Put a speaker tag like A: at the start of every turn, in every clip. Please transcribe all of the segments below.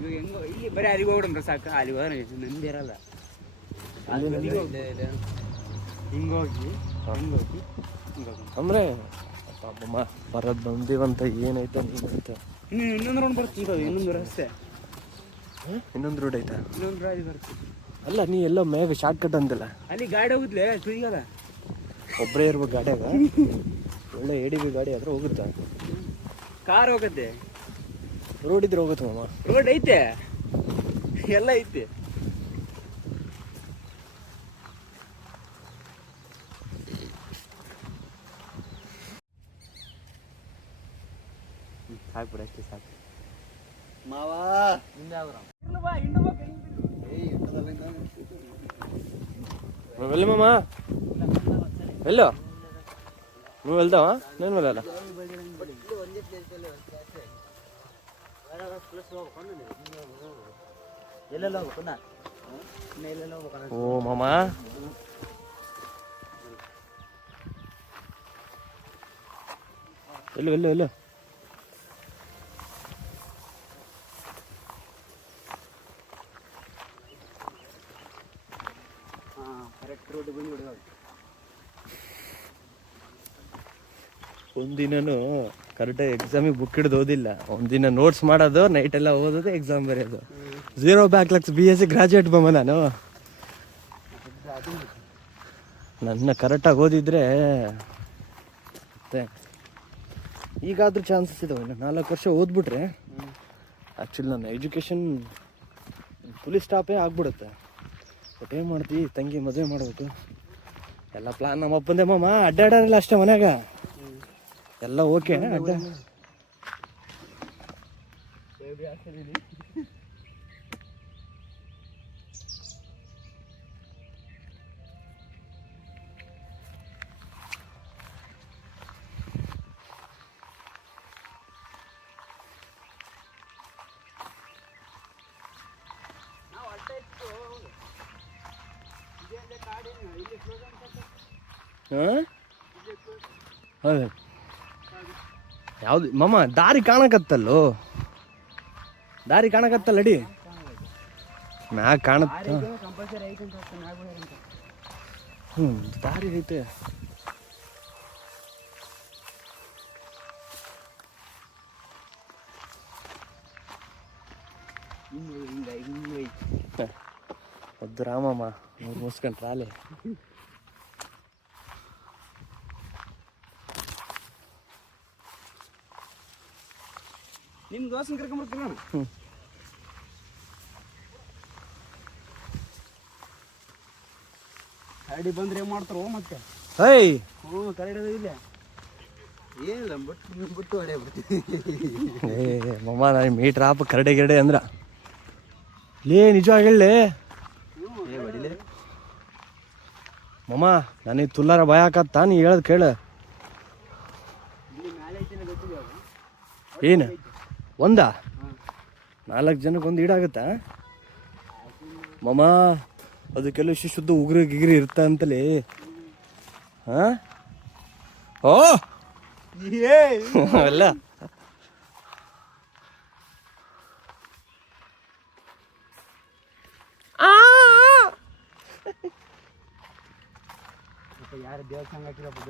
A: ಇವಾಗ ಹೆಂಗೋ ಇಲ್ಲಿ ಬರೀ ಅಲ್ಲಿಗೆ ಹೋಗ್ಬಿಡ್ರೆ ಸಾಕು ಅಲ್ಲಿ ಹೋದ್ರೆ ನಂದಿ ಇರಲ್ಲ ಹಿಂಗೋಗಿ ಹಿಂಗೋಗಿ ಹಿಂಗೋಗಿ
B: ಅಂದ್ರೆ ಬರೋದು ಬಂದೀವಂತ ಏನೈತೆ ನೀನು
A: ಇನ್ನು ಇನ್ನೊಂದು ರೌಂಡ್ ಬರುತ್ತೆ ಈಗ ಇನ್ನೊಂದು ರಸ್ತೆ
B: ಇನ್ನೊಂದು ರೂಟ್ ಐತೆ.
A: ಇನ್ನೊಂದು
B: ಅಲ್ಲ, ನೀ ಎಲ್ಲ ಮೇಗ ಶಾರ್ಟ್ ಕಟ್ ಅಂದಿಲ್ಲ?
A: ಅಲ್ಲಿ ಗಾಡಿ ಹೋಗುದ್ಲೆ ಫ್ರೀಗಲ್ಲ
B: ಒಬ್ಬರೇ ಇರ್ಬೇಕು ಗಾಡಿಯಾಗ. ಒಳ್ಳೆ ಎಡಿಬಿ ಗಾಡಿ ಆದ್ರೆ ಹೋಗುತ್ತೆ?
A: ಕಾರ್ ಹೋಗತ್ತೆ.
B: ರೋಡ್ ಇದ್ರೆ ಹೋಗುತ್ತೆ ಮಾಮ?
A: ರೋಡ್ ಐತೆ. ಎಲ್ಲ ಐತೆ. ಸಾಕು ಬಿಡ ಅಷ್ಟೇ ಸಾಕು.
C: ಮಾವ.
B: ಮಾಮ? వెళ్ళు ನೀವು వెళ్తావా ನೀನು వెళ్ళాలా ಓ ಮಾಮ. ಎಲ್ಲು ಎಲ್ಲು ಎಲ್ಲು.
A: ಹಾಂ
B: ಕರೆಕ್ಟಾಗಿ ಎಕ್ಸಾಮಿಗೆ ಬುಕ್ ಹಿಡಿದು ಓದಿಲ್ಲ. ಒಂದಿನ ನೋಟ್ಸ್ ಮಾಡೋದು ನೈಟ್ ಎಲ್ಲ ಓದೋದು ಎಕ್ಸಾಮ್ ಬರೆಯೋದು. Zero backlogs B S C graduate ಬಮ್ಮ ನಾನು. ನನ್ನ ಕರೆಕ್ಟಾಗಿ ಓದಿದ್ರೆ ಈಗಾದ್ರೂ ಚಾನ್ಸಸ್ ಇದಾವೆ. ಇನ್ನು ನಾಲ್ಕು ವರ್ಷ ಓದ್ಬಿಟ್ರೆ ಆ್ಯಕ್ಚುಲಿ ನನ್ನ ಎಜುಕೇಷನ್ ಪುಲಿಸ್ ಸ್ಟಾಪೇ ಆಗ್ಬಿಡುತ್ತೆ. ಬಟ್ ಏನು ಮಾಡ್ತೀವಿ ತಂಗಿ ಮದುವೆ ಮಾಡಬೇಕು. ಎಲ್ಲ ಪ್ಲಾನ್ ನಮ್ಮ ಅಪ್ಪಂದೇ ಮಾಮ. ಅಡ್ಡಾಡೋರಿಲ್ಲ ಅಷ್ಟೇ ಮನ್ಯಾಗ. ಎಲ್ಲ ಓಕೆ ಅಡ್ಡ? ಹಾಂ? ಹೌದು ಯಾವ್ದು ಮಮ್ಮ ದಾರಿ ಕಾಣಕತ್ತಲ್ಲೋ? ದಾರಿ ಕಾಣಕತ್ತಲ್ಲ ಅಡಿ ಮ್ಯಾಗ ಕಾಣತ್ತ. ಹ್ಞೂ ದಾರಿ ಐತೆ. ಒದ್ದು ರಾಮಮ್ಮ ಮೂರು ಮುಸ್ಕೊಂಡ್ರೆ ಆಲೆ
A: ನಿಮ್ ದೋಸ್ತನ ಕರ್ಕೊಂಡ್ಬರ್ತೀನಿ
B: ನಾನು
A: ಕರಡಿ ಬಂದ್ರೆ ಏನ್ ಮಾಡ್ತಾರೋ ಮತ್ತೆ?
B: ಹೈ
A: ಹ್ಞೂ ಕರಡಿ ಇಲ್ಲ.
C: ಏನಿಲ್ಲ ಬಿಟ್ಟು ಬಿಟ್ಟು ಹೊಡೆ ಬಿಡ್ತೀವಿ
B: ಏ ಮಮ್ಮ ನಾನು ಮೀಟ್ರ್ ಆಪ ಕರಡೆ ಗಿರಡೆ ಅಂದ್ರ. ಲೇ ನಿಜವಾಗಿ ಹೇಳಿ ಮಮ್ಮ ನನಗೆ ತುಲ್ಲಾರ ಭಯ ಆಕತ್ತ? ನೀ ಹೇಳದ್ ಕೇಳ. ಏನು? ಒಂದಾ? ನಾಲ್ಕು ಜನಕ್ಕೆ ಒಂದು ಈಡಾಗುತ್ತಾ? ಮಮ್ಮ ಅದಕ್ಕೆಲ್ಲ ಇಷ್ಟು ಶುದ್ಧ ಉಗುರು ಗಿಗ್ರಿ ಇರ್ತ ಅಂತಲೇ. ಹಾ? ಓ ಅಲ್ಲ.
A: ಯಾರು ದೇವಸ್ಥಾನ ಹಾಕಿರಪ್ಪ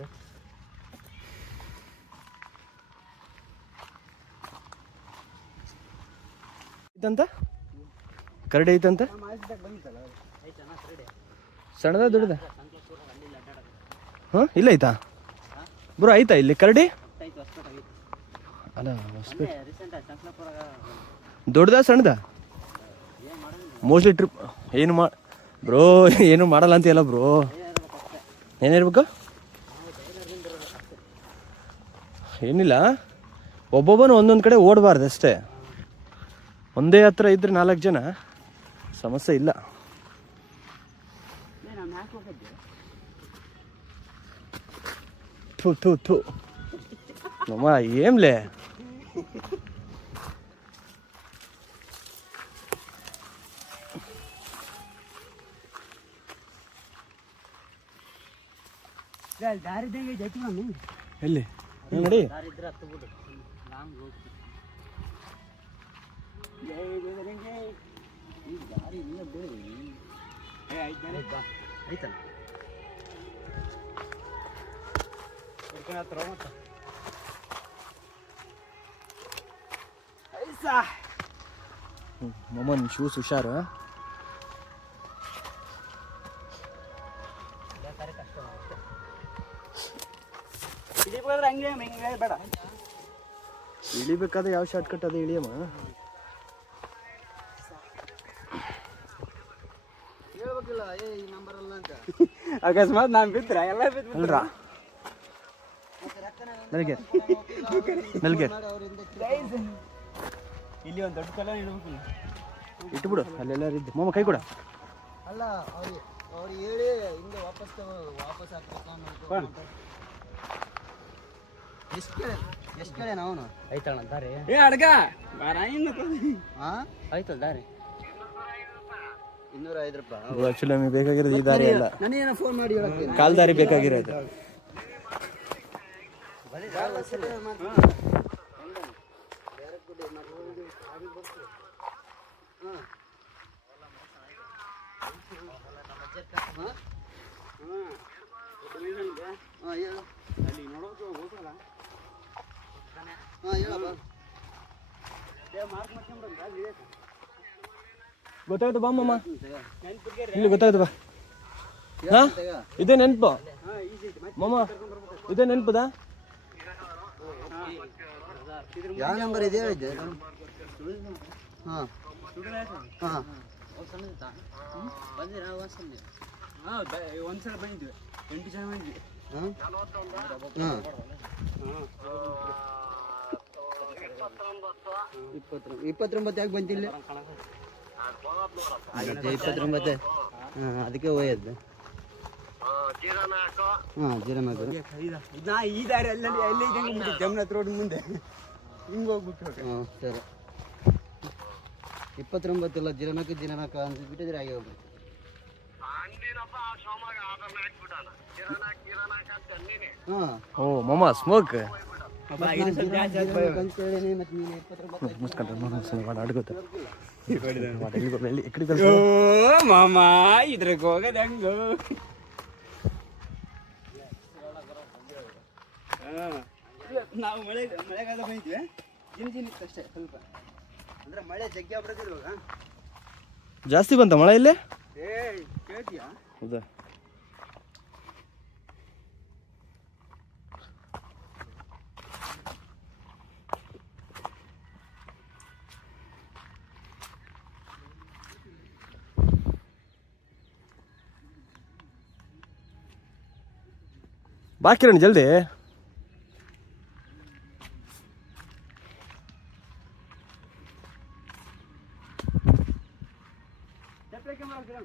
B: ಐತಂತ ಕರಡಿ ಐತಂತ? ಸಣ್ಣದ ದೊಡ್ಡದ? ಹಾಂ, ಇಲ್ಲ ಐತಾ? ಬ್ರೋ, ಐತಾ ಇಲ್ಲಿ ಕರಡಿ? ಅಲ್ಲ ದೊಡ್ಡದ, ಸಣ್ಣದ? ಮೋಸ್ಟ್ಲಿ ಟ್ರಿಪ್ ಏನು ಮಾ ಬ್ರೋ, ಏನು ಮಾಡಲ್ಲ ಅಂತೀಯಲ್ಲ ಬ್ರೋ? ಏನಿರ್ಬೇಕು ಏನಿಲ್ಲ. ಒಬ್ಬೊಬ್ಬನು ಒಂದೊಂದು ಕಡೆ ಓಡಬಾರ್ದು ಅಷ್ಟೇ. ಒಂದೇ ಹತ್ರ ಇದ್ರೆ ನಾಲ್ಕು ಜನ? ಸಮಸ್ಯೆ ಇಲ್ಲ.
A: ಏಮ್ಲೆ
B: ಥು ಥು ಥು. ನಮ್ಮ
A: ನಾನು
B: ಎಲ್ಲಿ? ನೋಡಿ.
A: ದಾರಿ ಇದ್ರೆ ಈ ಜೈ
C: ಇಲ್ಲ ಬಿಡಿ
A: ಏ ಆಯ್ತು
C: ಬಾ ಆಯ್ತಲ್ಲ
A: ಹಿಡ್ಕೊಂಡು ಹತ್ರ ಮತ್ತೆ
B: ಮೊಮ್ಮನ್ ಶೂಸ್ ಹುಷಾರು
A: ಇಳಿಬೇಕಾದ್ರೆ
B: ಯಾವ ಶಾರ್ಟ್ ಕಟ್ ಅದು ಇಳಿಯಮ್ಮ
C: ಹೇಳ್ಬೇಕಿಲ್ಲ ಏ ಈ ನಂಬರ್ ಅಲ್ಲ ಅಂತ
A: ಅಕಸ್ಮಾತ್ ನಾನು ಬಿದ್ರ ಎಲ್ಲ
B: ಬಿದ್ರ
A: ಇಲ್ಲಿ ಒಂದು ದೊಡ್ಡ ಕಲ ಇಡ್ಬೇಕಿಲ್ಲ.
B: ಇಟ್ಬಿಡು ಅಲ್ಲೆಲ್ಲರೂ ಇದ್ದು. ಮೊಮ್ಮ ಕೈ ಕೊಡ.
C: ಅಲ್ಲ ಅವ್ರು ಅವ್ರಿಗೆ ಹೇಳಿ ಹಿಂಗೆ ವಾಪಸ್ ತಗೋ- ವಾಪಸ್ ಹಾಕ್ಬೇಕು. ಎಷ್ಟು ಕೇಳಿ ಎಷ್ಟು ಕಡೆ ನಾವು
A: ಆಯ್ತಣ್ಣ ದಾರಿ. ಏ ಅಡ್ಗ! ಬಾರ ಇನ್ನು
C: ಹಾಂ
A: ಆಯ್ತಲ್ಲ ದಾರಿ.
B: ಆ್ಯಕ್ಚುಲಿ ನಮಗೆ ಬೇಕಾಗಿರೋದು ಈ ದಾರಿ ಅಲ್ಲ.
C: ನನಗೇನೋ ಫೋನ್ ಮಾಡಿ ಹೇಳಕ್ಕೆ.
B: ಕಾಲ್ ದಾರಿ ಬೇಕಾಗಿರೋದು.
C: ಹಾಂ ಹೇಳು
A: ಅಲ್ಲಿ ನೋಡೋಕೆ ಹೋಗಲ್ಲ
C: ಹಾಂ ಹೇಳಪ್ಪ
A: ಮಾರ್ಕ್ ಮಾಡ್ಕೊಂಡ್ಬಂದ
B: ಗೊತ್ತಾಯ್ತು ಬಾ ಮಮ್ಮ
A: ನೆನ್ಪಿಗೆ
B: ಇಲ್ಲಿ ಗೊತ್ತಾಯ್ತು ಬಾ. ಹಾ? ಇದೇ ನೆನಪು. ಮಮ್ಮ ಇದೇ ನೆನಪುದಾ?
C: ಯಾವ ನಂಬರ್ ಇದೆ ಹೇಳಿದ್ದೆ ಹಾಂ. ಹಾಂ.
A: ಹಾಂ ಒಂದ್ಸಲ ಬಂದಿದ್ವಿ. ಎಂಟು ಜನ ಬಂದಿದ್ವಿ.
C: ಹಾಂ? ಹಾಂ. ಇಪ್ಪತ್ತೊಂಬತ್ತು. ಇಪ್ಪತ್ತೊಂಬತ್ತು ಯಾಕೆ ಬಂದಿಲ್ಲ? ಅದಕ್ಕೆ ಇಪ್ಪತ್ತೊಂಬತ್ತು ಹಾಂ ಅದಕ್ಕೆ ಹೋಯದ್ದು. ಹಾಂ ಜೀರನಾಗ
A: ನಾ ಈ ದಾರಿ ಅಲ್ಲಲ್ಲಿ ಅಲ್ಲಿ ಇದ್ದಂಗೆ ಮುಂದೆ ಜಮ್ನಾಥ್ ರೋಡ್ ಮುಂದೆ. ಹಿಂಗೆ ಹೋಗ್ಬಿಟ್ಟು
C: ಹಾಂ ಸರಿ. ಇಪ್ಪತ್ತೊಂಬತ್ತು ಇಲ್ಲ ಜೀರನಾಕ ಜೀರನಾಕ ಅಂತ ಬಿಟ್ಟಿದ್ರೆ ಹಾಗೆ ಹೋಗ್ಬಿಟ್ಟು ಹಾಂ.
B: ಓ ಮಮ್ಮ ಸ್ಮೋಕ್
A: ಮಾಮ ಇದ್ರಾಗ ಹೋಗೋದು ಹೆಂಗು ನಾವು ಮಳೆ ಮಳೆಗಾಲ ಬಂದಿದ್ವಿ ಅಷ್ಟೇ ಸ್ವಲ್ಪ
C: ಅಂದ್ರೆ ಮಳೆ ಜಗ್ಗಿ ಆಗ್ಬಿಡೋದು ಇವಾಗ
B: ಜಾಸ್ತಿ ಬಂತ ಮಳೆ ಇಲ್ಲೇ?
A: ಏ ಕೇಳ್ತೀಯಾ?
B: ಹೌದಾ? ಬಾ ಕಿರಣ್ ಜಲ್ದಿ
A: ಚಪ್ಪಲಿಕ್ಕೆ ಮಾಡ್ತೀರಾ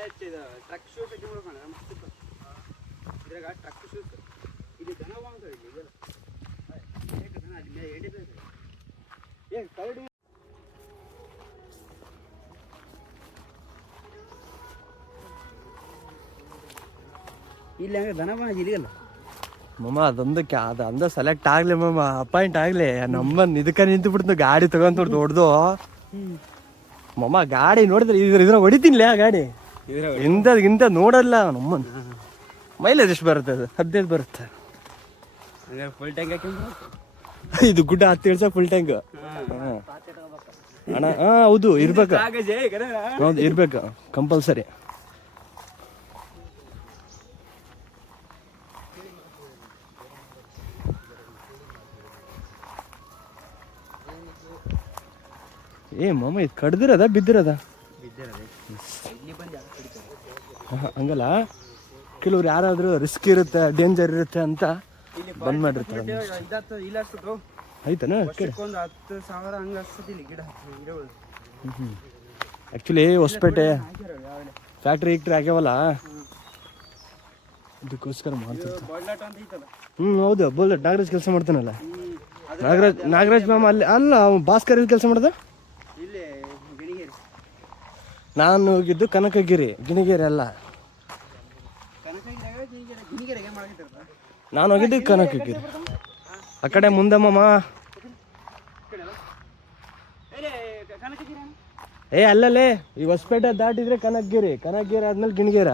A: ಇದ್ರಾಗ ಟ್ರಕ್ ಶೂಸ್ ಹಾಕಿ ಮಾಡ್ಕೋಣ ಮಸ್ತ್ ಇತ್ತು. ಇದ್ರಾಗ ಟ್ರಕ್ ಶೂಸ್ ಇಲ್ಲಿ ದನ ಬಾಂಗ್ತಾವೆ ಇಲ್ಲಿ ಇದೆಲ್ಲ. ದನ? ಅಲ್ಲಿ ಏ ಕರಡಿ ಇಲ್ಲಿ ಹಂಗೆ ದನ ಬಾಂಗ್ ಇಲ್ಲಿಗಲ್ಲ
B: ಮಮ್ಮ ಅದೊಂದಕ್ಕೆ ಅದು ಅಂದ ಸೆಲೆಕ್ಟ್ ಆಗ್ಲಿ ಮಮ್ಮ ಅಪಾಯಿಂಟ್ ಆಗ್ಲಿ. ನಮ್ಮ ಇದಕ್ಕ ನಿಂತು ಬಿಡ್ತು ಗಾಡಿ ತಗೊಂತ ದೊಡ್ಡದು. ಮಮ್ಮ ಗಾಡಿ ನೋಡಿದ್ರೆ ಇದ್ರ ಇದ್ರ ಹೊಡಿತೀನಿಲ್ಲ ಆ ಗಾಡಿ? ಇಂಥ ಇಂಥ ನೋಡಲ್ಲ ನಮ್ಮನ್ ಮೈಲೇಜ್ ಎಷ್ಟು ಬರುತ್ತೆ ಅದು? ಹದಿನೈದು ಬರುತ್ತೆ.
A: ಫುಲ್ ಟ್ಯಾಂಕ್
B: ಇದು ಗುಡ್ಡ ಹತ್ತು ಇಳ್ಸ ಫುಲ್ ಟ್ಯಾಂಕ್ ಅಣ್ಣ ಹಾ ಹೌದು ಇರ್ಬೇಕು. ಹೌದು ಇರ್ಬೇಕು. ಕಂಪಲ್ಸರಿ ಏ ಮಾಮ ಇದು ಕಡ್ದಿರದ ಬಿದ್ದಿರದ?
A: ಇಲ್ಲಿ ಬಂದು ಯಾಕೆ ಕಡಿತಾರೆ
B: ಆಹಾ, ಹಂಗಲ್ಲ. ಕೆಲವ್ರು ಯಾರಾದ್ರೂ ರಿಸ್ಕ್ ಇರುತ್ತೆ ಡೇಂಜರ್ ಇರುತ್ತೆ ಅಂತ ಬಂದ್ ಮಾಡಿರ್ತಾರೆ ಆಯ್ತಾನ? ಆ್ಯಕ್ಚುಲಿ ಹೊಸಪೇಟೆ ಫ್ಯಾಕ್ಟ್ರಿ ಗಿಕ್ಟ್ರಿ ಆಗ್ಯಾವಲ್ಲ? ಅದಕ್ಕೋಸ್ಕರ ಮಾಡ್ತಿರ್ತಾರೆ. ಹ್ಞೂ ಹೌದು ಬೋಲ್ ನಾಗರಾಜ್ ಕೆಲಸ ಮಾಡ್ತಾನಲ್ಲ? ನಾಗರಾಜ್ ನಾಗರಾಜ್ ಮ್ಯಾಮ್ ಅಲ್ಲಿ ಅಲ್ಲ ಅವ್ನು ಭಾಸ್ಕರ್ ಕೆಲಸ ಮಾಡ್ದ? ನಾನು ಹೋಗಿದ್ದು ಕನಕಗಿರಿ, ಗಿಣಿಗೇರಿ ಅಲ್ಲ. ನಾನು ಹೋಗಿದ್ದು ಕನಕಗಿರಿ. ಆ ಕಡೆ ಮುಂದೆ ಮಾಮ. ಏ, ಅಲ್ಲಲ್ಲೇ, ಈ ಹೊಸಪೇಟೆ ದಾಟಿದ್ರೆ ಕನಕಗಿರಿ ಕನಕಗಿರಿ ಆದ್ಮೇಲೆ ಗಿಣಿಗೇರ.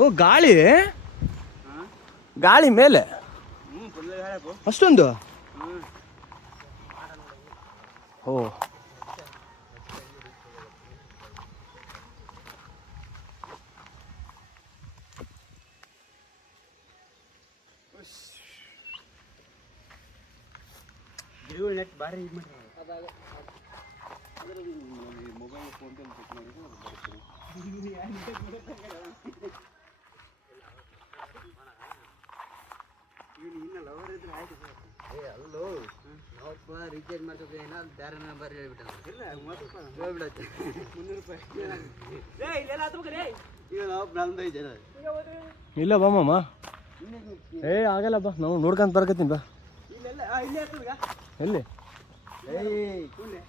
B: ಓ ಗಾಳಿ? ಗಾಳಿ ಮೇಲೆ? ಅಷ್ಟೊಂದು? ಓ.
A: ಗಿಡಗಳು ನೆಟ್ ಭಾರಿ ಇದು ಮಾಡ್ತಾರೆ
C: ಏ ಅಲ್ಲೋ ರೀಚಾರ್ಜ್ ಏನೋ ಬೇರೆ ನಂಬರ್ ಹೇಳ್ಬಿಟ್ಟ
A: ಇಲ್ಲ ಮೂವತ್ತು ರೂಪಾಯಿ ಮುನ್ನೂರು ರೂಪಾಯಿ
C: ಈಗ ನಾವು ನಲ್ವತ್ತೈದು ಜನ
B: ಇಲ್ಲ ಬಾ ಮಾಮ ಏ ಆಗಲ್ಲ ಬಾ ನಾವು ನೋಡ್ಕೊಂತ ಬರ್ಕತ್ತೀನಿ ಬಾ ಎಲ್ಲಿ
C: ಏಯ್
A: ಇಲ್ಲೇ.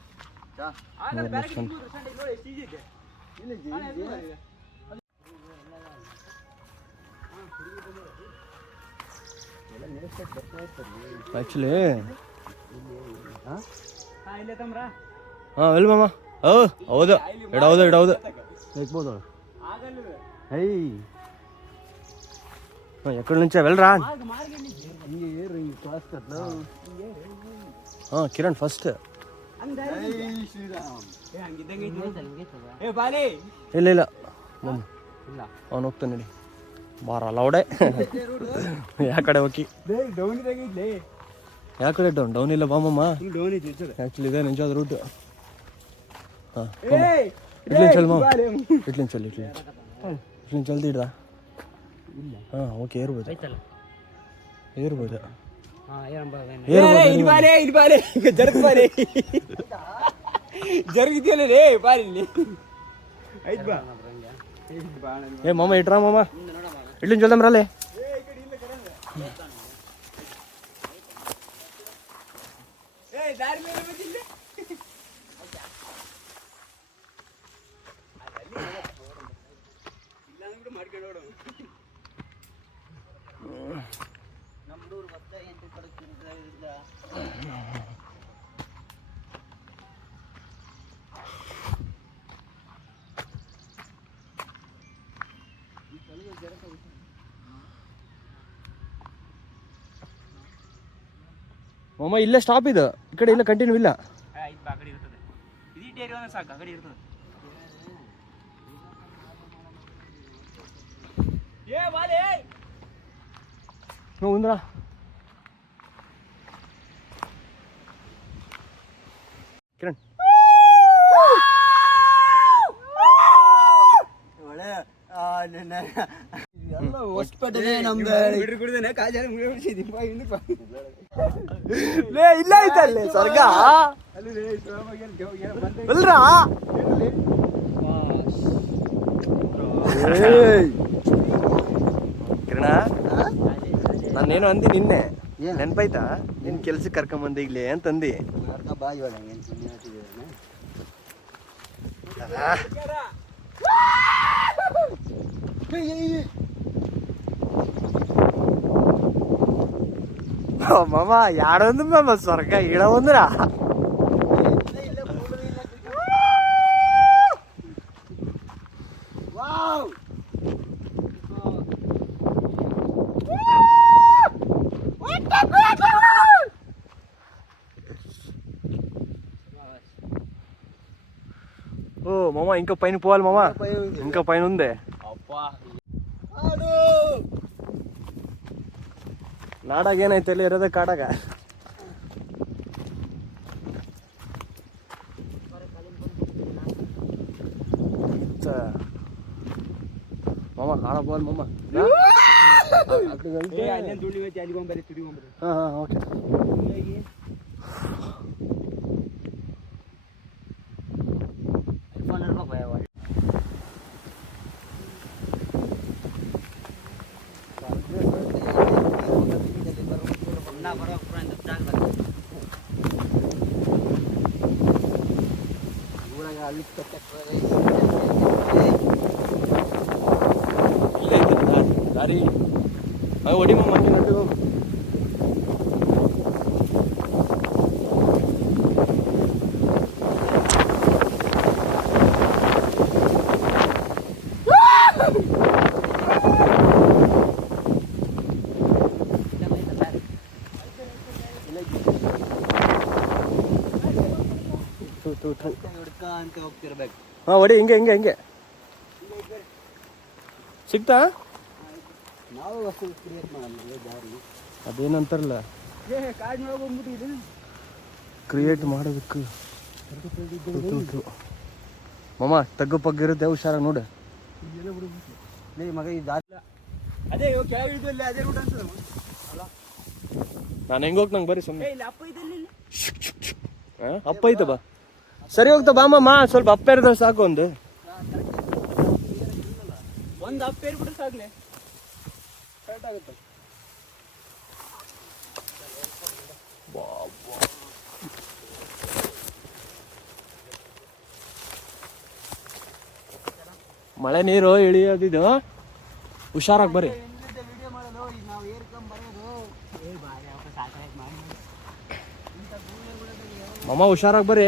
C: ಕ್ಲಾಸ್ ಕಟ್ಲು
B: ಹಾಂ ಕಿರಣ್ ಫಸ್ಟ್
A: ಹಂಗ್ ಇಡೌದು ಇದೆ.
C: ಏಯ್ ಶ್ರೀರಾಮ್.
A: ಏ, ಹಂಗಿದ್ದಂಗೆ ಐತಿ. ಏ ಬಾಲಿ.
B: ಇಲ್ಲ ಇಲ್ಲ. ಮಮ್ಮ
A: ಇಲ್ಲ.
B: ಅವ್ನು ಹೋಗ್ತಾನೆ ನಡಿ. ಬಾರ ಲೌಡೆ. ಯಾ ಕಡೆ ಹೋಗಿ. ಯಾ ಕಡೆ ಡೌನ್ ಡೌನ್ ಇಲ್ಲ
A: ಬಾಮಮ್ಮ.
B: ಆ್ಯಕ್ಚುಲಿ ಇದೆ ನಿಜವಾದ ರೂಟ್ ಹಾಂ ಇಡ್ಲಿ ಚಲ್ ಮಾಮ
A: ಇಟ್ಲಿನ್
B: ಇಡ್ಲಿ ಚಲ್ ಇಟ್ಲಿ ಇಟ್ಲಿನ್ ಜಲ್ದಿ ಇಡ್ದ ಹಾಂ ಓಕೆ ಏರ್ಬೋದು. ಏರ್ಬೋದು.
A: ಏ, ರೇ ಬಾರಿ ಇಲ್ಲಿ. ಆಯ್ತ್ ಬಾ. ಏ, ಬಾ ಅಣ್ಣ.
B: ಏ ಮಾಮ ಇಟ್ರಾ ಮಾಮ ಇಡ್ಲಿ ಜಲ್ದಮ್ರಲ್ಲೇ
A: ಏ, ದಾರಿ ಮೇಲೆ ಬಂದಿಲ್ಲ.
B: ಮಾಮ ಇಲ್ಲೇ ಸ್ಟಾಪ್ ಇದು ಈ ಕಡೆ ಇಲ್ಲ ಕಂಟಿನ್ಯೂ ಇಲ್ಲ
A: ಆ, ಇದು ಬಾ, ಆ ಕಡೆ ಇರ್ತದೆ. ಇದು ಇಟ್ಟು ಏರಿ ಒಂದು ಸಾಕು, ಆ ಕಡೆ ಇರ್ತದೆ. ಏ, ಬಾಲೆ, ಏಯ್.
B: ಹ್ಞೂ ಉಂದ್ರ ಕಿರಣ್
C: ಒಳ್ಳೆ
B: ಲೇ ಇಲ್ಲ
A: ಅಲ್ಲಿ ಸ್ವರ್ಗ.
B: ಅಲ್ರಾ? ಕಿರಣ ನಾನೇನು ಅಂದಿ ನಿನ್ನೆ?
C: ಏನ್?
B: ನೆನ್ಪಾಯ್ತಾ? ನಿನ್ ಕೆಲ್ಸಕ್ಕೆ ಬಂದ ಇಲ್ಲಿ ಅಂತಂದಿ
C: ಅರ್ಧ
B: మామ
C: ఏడుంది మామ సొరక ఈడ ఉందిరా
B: ఓ మామ ఇంకా పైన పోవాలి మామ ఇంకా పైన ఉందే ನಾಡಾಗ ಏನೈತೆ ಅಲ್ಲಿ ಇರೋದೇ ಕಾಡಾಗ. ಮಾಮ ಹಾಳ ಬೋಲ್ ಮಾಮ. ಹಾಂ ಹಾಂ ಓಕೆ
C: ಫೋನ್ ಹಿಡ್ಕೊ ಭಯ ಬರೋ ಫ್ರೆಂಡ್ ಊರಾಗ ಅಲ್ಲಿ
B: ಇಲ್ಲೇ ಐತೆ ದಾರಿ ದಾರಿ ಹಾಂ ಹೊಡಿಮ ಮನೆ ನಟ್ಟು ಹೋಗು. ಹಾಂ ಹೊಡಿ ಹಿಂಗೆ ಹಿಂಗೆ ಹಿಂಗೆ. ಸಿಗ್ತಾ?
C: ನಾವು ವಸ್ತು ಕ್ರಿಯೇಟ್ ಮಾಡಲ್ಲ ದಾರಿ?
B: ಅದೇನಂತಾರಲ್ಲ?
A: ಏ ಕಾಡಿನೊಳಗೆ
B: ಕ್ರಿಯೇಟ್ ಮಾಡೋದಕ್ಕೆ ಮಮ್ಮ ತಗ್ಗು ಪಗ್ಗಿರುತ್ತೆ ಹುಷಾರ ನೋಡು.
C: ಲೇ ಮಗ ಈ ದಾರಿ
A: ಅದೇ ಇವಾಗ ಕೆಳಗೆ ಇಳಿದಲ್ಲಿ ಅದೇ ರೂಟ್ ಅಂತದ
B: ನಾನು ಹೆಂಗೆ ಹೋಗಿ ನಂಗೆ ಬರೀ
A: ಏ
B: ಸುಮ್ಮನೆ
A: ಇಲ್ಲಿ ಅಪ್ಪ
B: ಅಪ್ಪ ಐತ ಬಾ. ಸರಿ ಹೋಗ್ತಾ ಬಾ ಮಾಮ ಸ್ವಲ್ಪ ಅಪ್ಪ ಇರೋದ್ರೆ ಸಾಕು ಒಂದು.
A: ಒಂದು ಅಪ್ಪ ಇರ್ಬಿಟ್ರೆ ಸಾಕ್ಲೆ. ಆಗುತ್ತೆ.
B: ಮಳೆ ನೀರು ಇಳಿಯೋದಿದು. ಹುಷಾರಾಗಿ ಬರ್ರಿ. ಮಮ್ಮ ಹುಷಾರಾಗಿ ಬರ್ರಿ.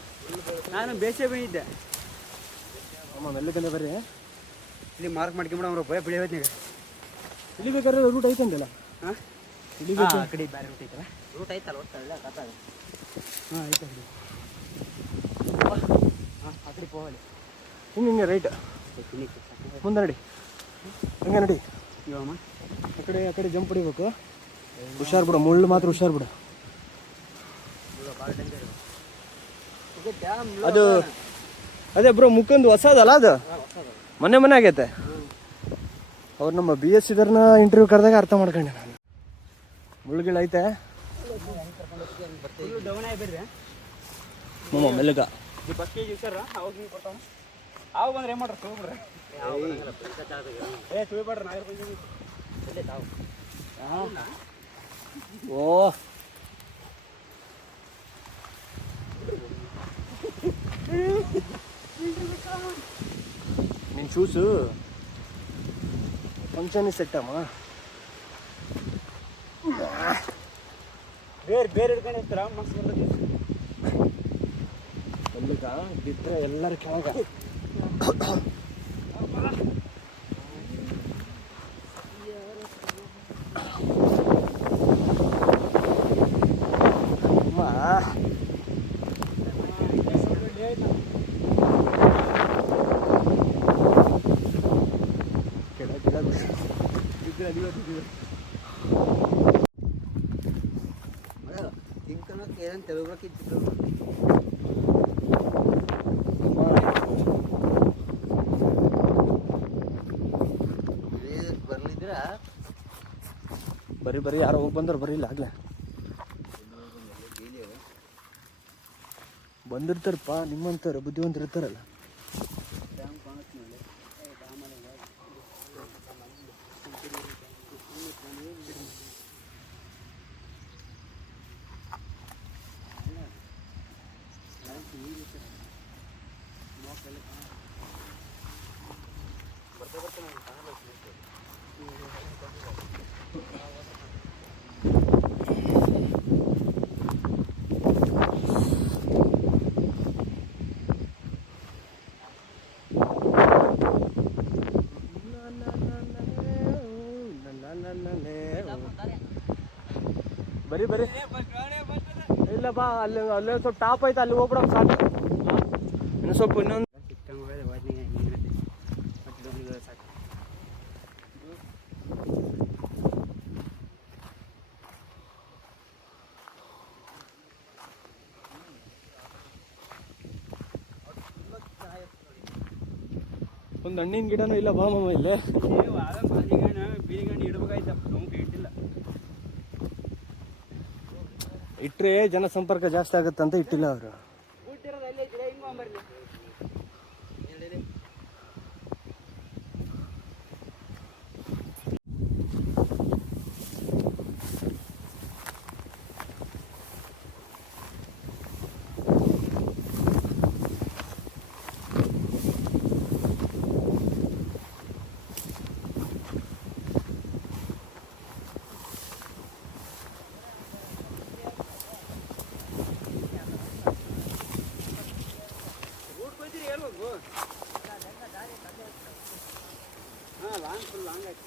A: ನಾನು ಬೇಸೆ ಬಂದಿದ್ದೆ.
B: ಅಮ್ಮ ಮೆಲ್ಲಕಂದೆ ಬರ್ರಿ.
A: ಇಲ್ಲಿ ಮಾರ್ಕ್ ಮಾಡ್ಕೊಂಬಿಡಮ್ರ ಭಯ ಬಿಳಿ ಹೋಯ್ತು
B: ಇಲ್ಲಿ ಬೇಕಾದ್ರೆ ರೂಟ್ ಐತೆ ಅಂದಲ್ಲ?
A: ಹಾಂ
B: ಇಲ್ಲಿ
A: ಆ ಕಡೆ ಬೇರೆ ರೂಟ್ ಐತಲ್ಲ?
C: ರೂಟ್ ಐತಲ್ಲ ಒಟ್ಟು ಇಲ್ಲ ಕತ್ತಾಗ
A: ಹಾಂ ಐತೆ ಕಡೆ ಹಾಂ ಆ ಕಡೆ ಹೋಗಲಿ
B: ಹಿಂಗೆ ಹಿಂಗೆ ರೈಟ್ ಮುಂದೆ ನಡಿ. ಹಂಗೆ ನಡಿ.
A: ಇವಮ್ಮ?
B: ಆ ಕಡೆ ಆ ಕಡೆ ಜಂಪ್ ಹೊಡಿಬೇಕು. ಹುಷಾರು ಬಿಡು ಮುಳ್ಳು ಮಾತ್ರ ಹುಷಾರು ಬಿಡು.
C: ಡ್ಯಾಮ್
B: ಅದು ಅದೇ ಬ್ರೋ, ಮುಖಂದು ಹೊಸದಲ್ಲ ಅದು? ಮೊನ್ನೆ ಮೊನ್ನೆ ಆಗೈತೆ. ಅವ್ರು ನಮ್ಮ ಬಿ ಎಸ್ ಸಿದರ್ನ ಇಂಟರ್ವ್ಯೂ ಕರೆದಾಗ ಅರ್ಥ ಮಾಡ್ಕೊಂಡೆ ನಾನು. ಮುಳುಗಿಳೈತೆ ಮೆಲ್ಲಗ
A: ಈ ಬಸ್ ಕೆ ಜಿ ಸರ್ ಅವಾಗ ನೀವು ಕೊಡ್ತಾವ ಅವಾಗ ಬಂದ್ರೆ ಏನು ಮಾಡ್ರಿ ತೊಗೊಬಿಡ್ರಿ ಏ ತುಳಿಬೇಡ್ರಿ ನಾಳೆ ಬಂದೀವಿ
B: ಓ ನಿನ್ನ ಶೂಸು ಫಂಕ್ಷನ್ ಸೆಟ್ ಅಮ್ಮ
A: ಬೇರೆ ಬೇರೆ ಹಿಡ್ಕೊಂಡು ಹೋಗ್ತಾರ ಮಸ್ತ್ ಬರ್ತೈತಿ
B: ಮೆಲ್ಲಗ ಬಿದ್ದರೆ ಎಲ್ಲರ ಕೆಳಗ ಅಮ್ಮ ಕೆಳ ಕೆಳಗ
C: ಏನಂತ ತಿಳ್ಬೇಕಿತ್ತು ಬರ್ಲಿದ್ರ
B: ಬರೀ ಬರೀ ಯಾರೋ ಹೋಗಿ ಬಂದ್ರು ಬರೀ ಇಲ್ಲ ಆಗ್ಲೇ. ಬಂದಿರ್ತಾರಪ್ಪ ನಿಮ್ಮಂತಾರೆ ಬುದ್ಧಿವಂತರು ಇರ್ತಾರಲ್ಲ. ಬಾ ಅಲ್ಲಿ ಅಲ್ಲೇ ಸ್ವಲ್ಪ ಟಾಪ್ ಐತೆ ಅಲ್ಲಿ ಹೋಗ್ಬಿಡೋ ಸಾಕು ಇನ್ನು ಸ್ವಲ್ಪ ಇನ್ನೊಂದು ಒಂದು ಹಣ್ಣಿನ ಗಿಡನೂ ಇಲ್ಲ ಬಾ ಇಲ್ಲ?
A: ಬೀರಿಗಣ್ಣು ಇಡ್ಬೇಕಾಯ್ತಪ್ಪ ನಮ್ಗೆ ಇಟ್ಟಿಲ್ಲ
B: ಇಟ್ಟರೆ ಜನಸಂಪರ್ಕ ಜಾಸ್ತಿ ಆಗುತ್ತೆ ಅಂತ ಇಟ್ಟಿಲ್ಲ ಅವರು.
A: people longer.